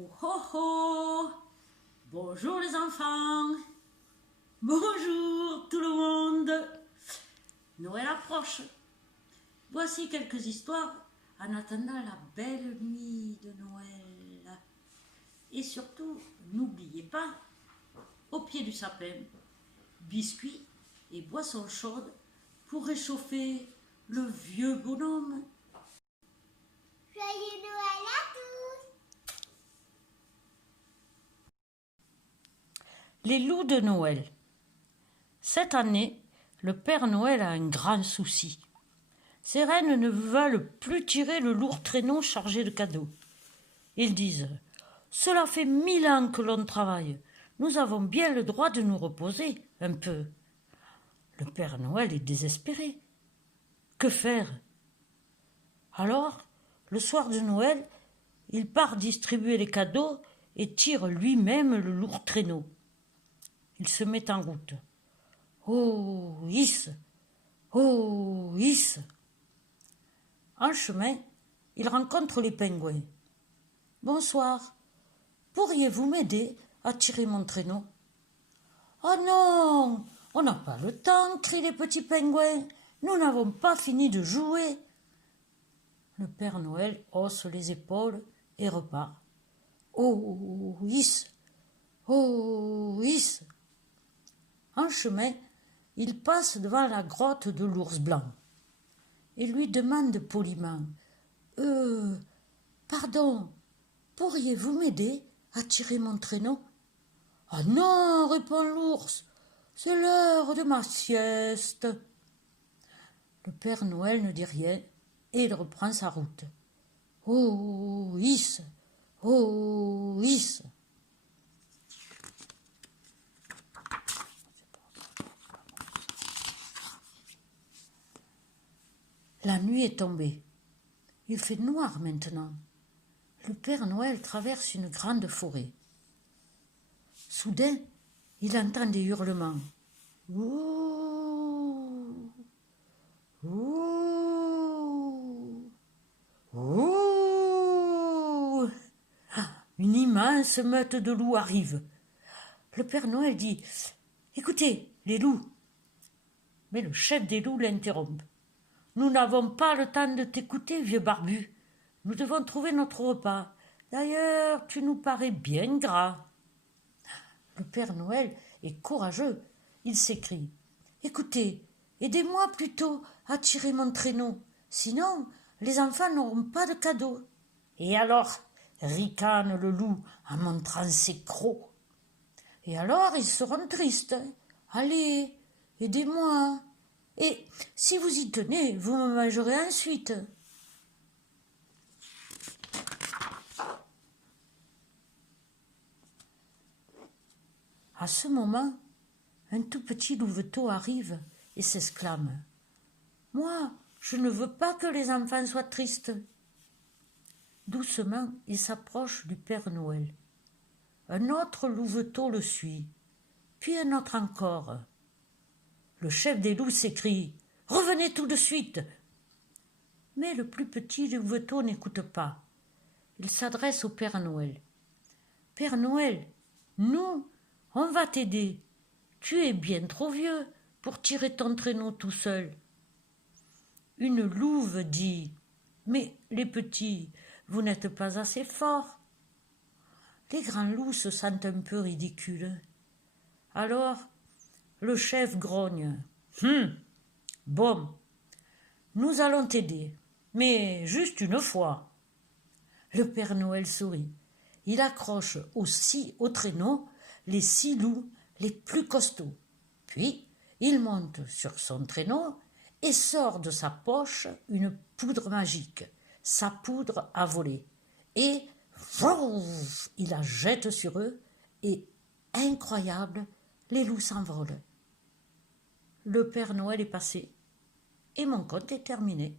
Oh oh oh! Bonjour les enfants! Bonjour tout le monde! Noël approche. Voici quelques histoires en attendant la belle nuit de Noël. Et surtout, n'oubliez pas, au pied du sapin, biscuits et boissons chaudes pour réchauffer le vieux bonhomme. Joyeux Noël à tous! Les loups de Noël. Cette année, le Père Noël a un grand souci. Ses reines ne veulent plus tirer le lourd traîneau chargé de cadeaux. Ils disent « Cela fait 1000 ans que l'on travaille. Nous avons bien le droit de nous reposer un peu. » Le Père Noël est désespéré. Que faire? Alors, le soir de Noël, il part distribuer les cadeaux et tire lui-même le lourd traîneau. Il se met en route. Oh, hisse! Oh, hisse! En chemin, il rencontre les pingouins. « Bonsoir, pourriez-vous m'aider à tirer mon traîneau ?»« Oh non, on n'a pas le temps, crient les petits pingouins. Nous n'avons pas fini de jouer. » Le Père Noël hausse les épaules et repart. Oh, hisse! Oh, hisse! En chemin, il passe devant la grotte de l'ours blanc et lui demande poliment « Pardon, pourriez-vous m'aider à tirer mon traîneau ?»« Ah non, répond l'ours, c'est l'heure de ma sieste. » Le Père Noël ne dit rien et il reprend sa route. Oh, hisse! Oh, hisse! La nuit est tombée. Il fait noir maintenant. Le Père Noël traverse une grande forêt. Soudain, il entend des hurlements. Ouh! Ouh! Ouh! Une immense meute de loups arrive. Le Père Noël dit « Écoutez, les loups !» Mais le chef des loups l'interrompt. « Nous n'avons pas le temps de t'écouter, vieux barbu. Nous devons trouver notre repas. D'ailleurs, tu nous parais bien gras. » Le Père Noël est courageux. Il s'écrie « Écoutez, aidez-moi plutôt à tirer mon traîneau. Sinon, les enfants n'auront pas de cadeaux. » « Et alors ?» ricane le loup en montrant ses crocs. « Et alors, ils seront tristes. Allez, aidez-moi. Et si vous y tenez, vous me mangerez ensuite. » À ce moment, un tout petit louveteau arrive et s'exclame « Moi, je ne veux pas que les enfants soient tristes. » Doucement, il s'approche du Père Noël. Un autre louveteau le suit, puis un autre encore. Le chef des loups s'écrie « Revenez tout de suite !» Mais le plus petit louveteau n'écoute pas. Il s'adresse au Père Noël. « Père Noël, nous, on va t'aider. Tu es bien trop vieux pour tirer ton traîneau tout seul. » Une louve dit « Mais les petits, vous n'êtes pas assez forts. » Les grands loups se sentent un peu ridicules. Alors, le chef grogne. « Bon, nous allons t'aider, mais juste une fois. » Le Père Noël sourit. Il accroche aussi au traîneau les 6 loups les plus costauds. Puis, il monte sur son traîneau et sort de sa poche une poudre magique. Sa poudre à voler. Et il la jette sur eux et, incroyable, les loups s'envolent. Le Père Noël est passé et mon conte est terminé.